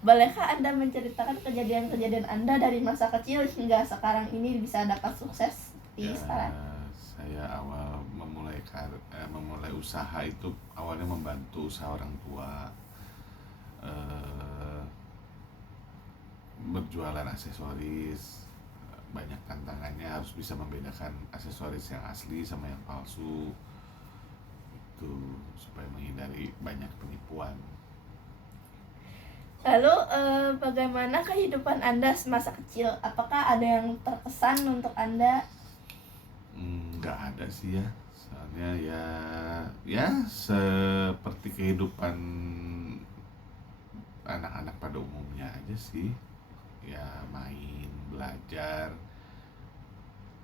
Bolehkah Anda menceritakan kejadian-kejadian Anda dari masa kecil hingga sekarang ini bisa dapat sukses seperti Ya, sekarang? saya awal memulai usaha itu awalnya membantu usaha orang tua, eh, berjualan aksesoris. Banyak tantangannya, harus bisa membedakan aksesoris yang asli sama yang palsu itu supaya menghindari banyak penipuan. Lalu bagaimana kehidupan Anda semasa kecil? Apakah ada yang terkesan untuk Anda? Nggak ada sih ya, soalnya ya seperti kehidupan anak-anak pada umumnya aja sih, ya main, belajar,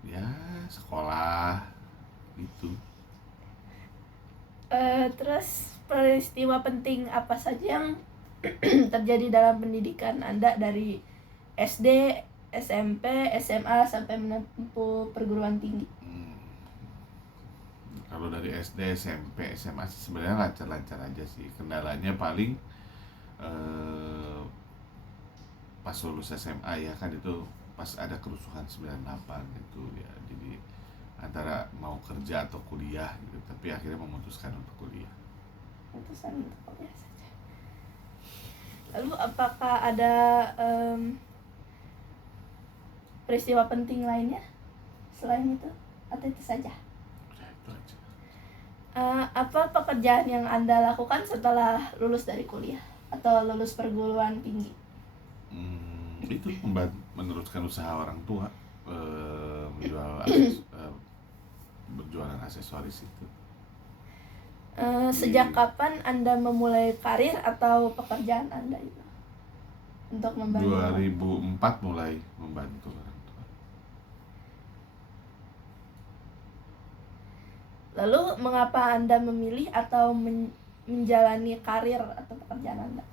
ya sekolah gitu. Terus peristiwa penting apa saja yang terjadi dalam pendidikan Anda dari SD, SMP, SMA sampai menempuh perguruan tinggi? Kalau dari SD, SMP, SMA sih sebenarnya lancar-lancar aja sih. Kendalanya paling eh, pas lulus SMA ya kan, itu pas ada kerusuhan 98 itu ya. Jadi antara mau kerja atau kuliah gitu, tapi akhirnya memutuskan untuk kuliah. Putusan untuk kuliah saja. Lalu apakah ada peristiwa penting lainnya selain itu? Atau itu saja? Udah itu aja. Apa pekerjaan yang Anda lakukan setelah lulus dari kuliah atau lulus perguruan tinggi? Itu meneruskan usaha orang tua, berjualan aksesoris itu. Sejak kapan Anda memulai karir atau pekerjaan Anda itu untuk membantu orang tua? 2004 mulai membantu orang tua. Lalu mengapa Anda memilih atau menjalani karir atau pekerjaan Anda?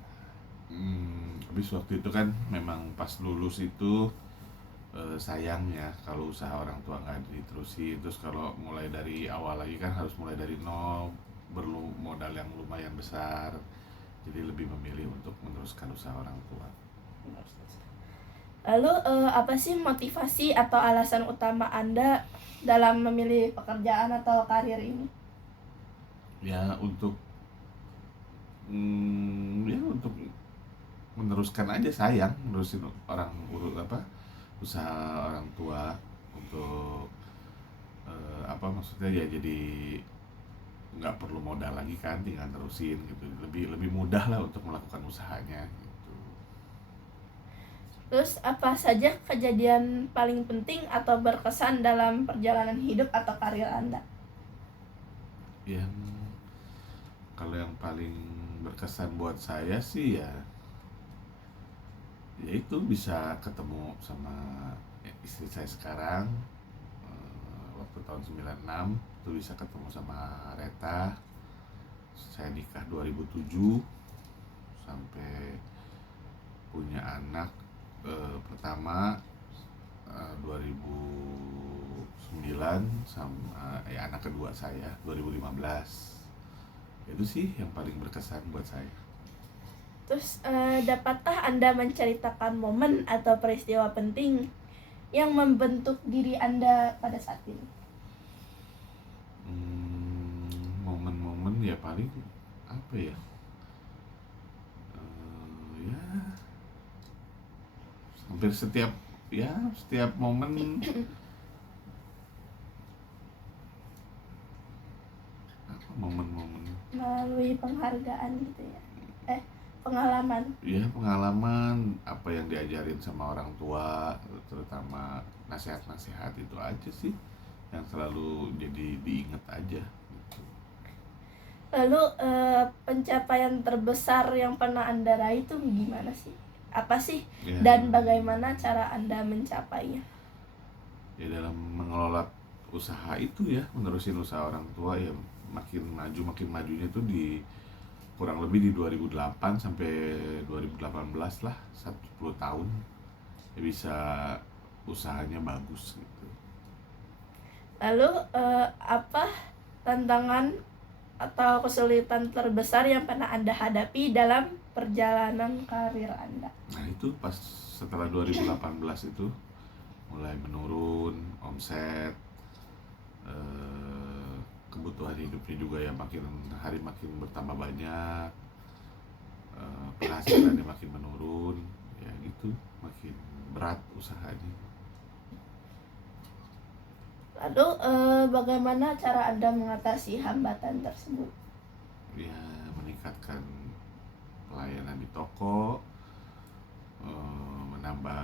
Habis waktu itu kan memang pas lulus itu, sayang ya kalau usaha orang tua nggak diterusin, terus kalau mulai dari awal lagi kan harus mulai dari nol, perlu modal yang lumayan besar, jadi lebih memilih untuk meneruskan usaha orang tua. Lalu apa sih motivasi atau alasan utama Anda dalam memilih pekerjaan atau karir ini? Ya untuk untuk meneruskan aja, sayang menerusin orang urut apa usaha orang tua untuk apa maksudnya ya, jadi nggak perlu modal lagi kan, tinggal terusin gitu, lebih lebih mudah lah untuk melakukan usahanya gitu. Terus apa saja kejadian paling penting atau berkesan dalam perjalanan hidup atau karir Anda? Yang kalau yang paling berkesan buat saya sih ya itu bisa ketemu sama istri saya sekarang, waktu tahun 96 itu bisa ketemu sama Reta. Saya nikah 2007 sampai punya anak pertama 2009, sama anak kedua saya 2015. Itu sih yang paling berkesan buat saya. Terus dapatkah Anda menceritakan momen atau peristiwa penting yang membentuk diri Anda pada saat ini? Momen-momen ya paling apa ya, ya hampir setiap momen. Apa momen-momen Melalui penghargaan gitu ya. Pengalaman. ya, pengalaman apa yang diajarin sama orang tua, terutama nasihat-nasihat itu aja sih yang selalu jadi diingat aja gitu. Lalu pencapaian terbesar yang pernah Anda raih itu gimana sih? Apa sih? Ya, Dan bagaimana cara Anda mencapainya? ya dalam mengelola usaha itu ya, menerusin usaha orang tua ya, makin majunya tuh di kurang lebih di 2008 sampai 2018 lah, 10 tahun ya, bisa usahanya bagus gitu. Lalu apa tantangan atau kesulitan terbesar yang pernah Anda hadapi dalam perjalanan karir Anda? Nah itu pas setelah 2018 itu mulai menurun omset, kebutuhan hidupnya juga ya makin hari makin bertambah banyak, penghasilannya makin menurun, ya gitu, makin berat usahanya. Lalu bagaimana cara Anda mengatasi hambatan tersebut? Ya meningkatkan pelayanan di toko, menambah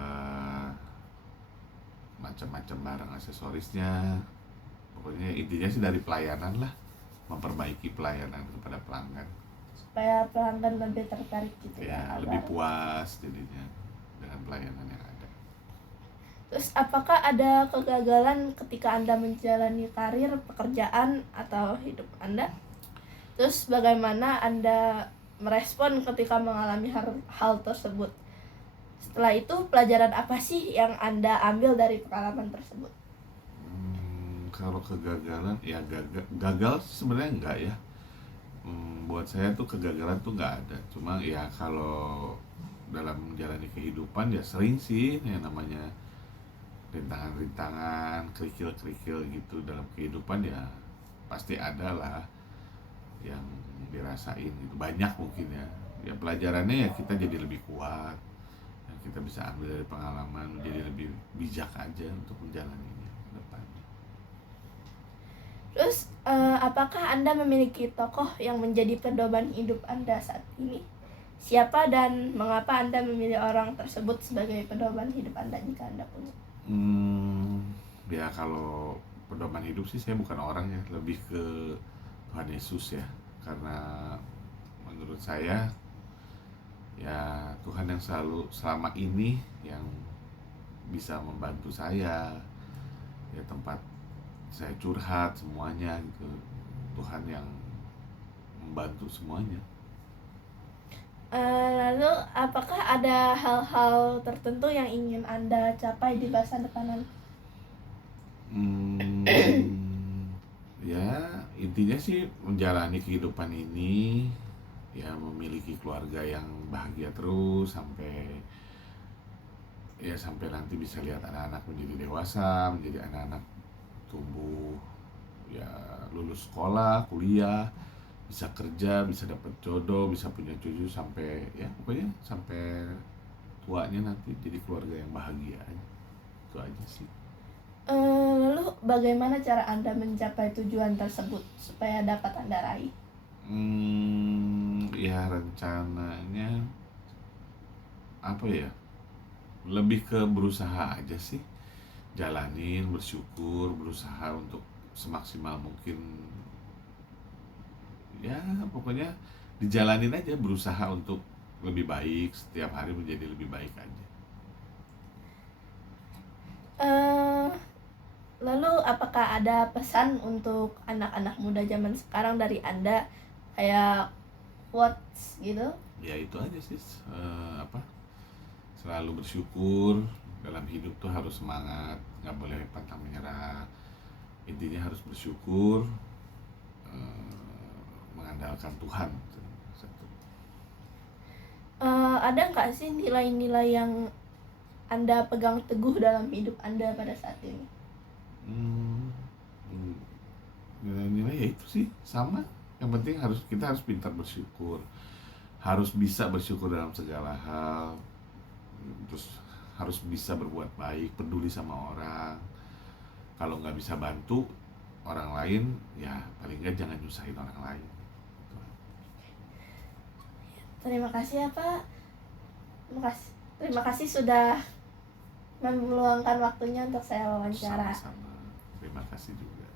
macam-macam barang aksesorisnya. Pokoknya intinya sih dari pelayanan lah, memperbaiki pelayanan kepada pelanggan. Supaya pelanggan lebih tertarik gitu Ya ya, lebih agar. puas jadinya dengan pelayanan yang ada. Terus apakah ada kegagalan ketika Anda menjalani karir, pekerjaan, atau hidup Anda? Terus bagaimana Anda merespon ketika mengalami hal tersebut? Setelah itu, pelajaran apa sih yang Anda ambil dari pengalaman tersebut? Kalau kegagalan ya gagal sebenarnya enggak ya. Buat saya tuh kegagalan tuh nggak ada. Cuma ya kalau dalam menjalani kehidupan ya sering sih yang namanya rintangan-rintangan, kerikil-kerikil gitu dalam kehidupan ya pasti ada lah yang dirasain gitu. Banyak mungkin ya. Ya pelajarannya ya kita jadi lebih kuat. Yang kita bisa ambil dari pengalaman menjadi lebih bijak aja untuk menjalaninya ke depannya. Terus, apakah Anda memiliki tokoh yang menjadi pedoman hidup Anda saat ini? Siapa dan mengapa Anda memilih orang tersebut sebagai pedoman hidup Anda jika Anda punya? Ya kalau pedoman hidup sih saya bukan orang ya, lebih ke Tuhan Yesus ya. Karena menurut saya ya Tuhan yang selalu selama ini yang bisa membantu saya, ya tempat saya curhat semuanya gitu, Tuhan yang membantu semuanya. Lalu, apakah ada hal-hal tertentu yang ingin Anda capai di masa depan nanti? Ya intinya sih menjalani kehidupan ini ya memiliki keluarga yang bahagia terus sampai nanti bisa lihat anak-anak menjadi dewasa, menjadi anak-anak tumbuh, ya lulus sekolah, kuliah, bisa kerja, bisa dapat jodoh, bisa punya cucu sampai ya pokoknya sampai tuanya nanti jadi keluarga yang bahagia. Itu aja sih. Lalu, bagaimana cara Anda mencapai tujuan tersebut supaya dapat Anda raih? Ya rencananya apa ya? Lebih ke berusaha aja sih. Jalanin, bersyukur, berusaha untuk semaksimal mungkin. Ya pokoknya dijalanin aja, berusaha untuk lebih baik, setiap hari menjadi lebih baik aja. Lalu, apakah ada pesan untuk anak-anak muda zaman sekarang dari Anda, kayak quotes gitu? Ya itu aja sih, selalu bersyukur dalam hidup tuh harus semangat, nggak boleh pantang menyerah. Intinya harus bersyukur, mengandalkan Tuhan. Satu. Ada nggak sih nilai-nilai yang Anda pegang teguh dalam hidup Anda pada saat ini? Nilai-nilai ya itu sih sama. Yang penting kita harus pintar bersyukur, harus bisa bersyukur dalam segala hal, terus harus bisa berbuat baik, peduli sama orang. Kalau nggak bisa bantu orang lain, ya paling nggak jangan nyusahin orang lain. Terima kasih ya Pak. Terima kasih sudah meluangkan waktunya untuk saya wawancara. Sama-sama. Terima kasih juga.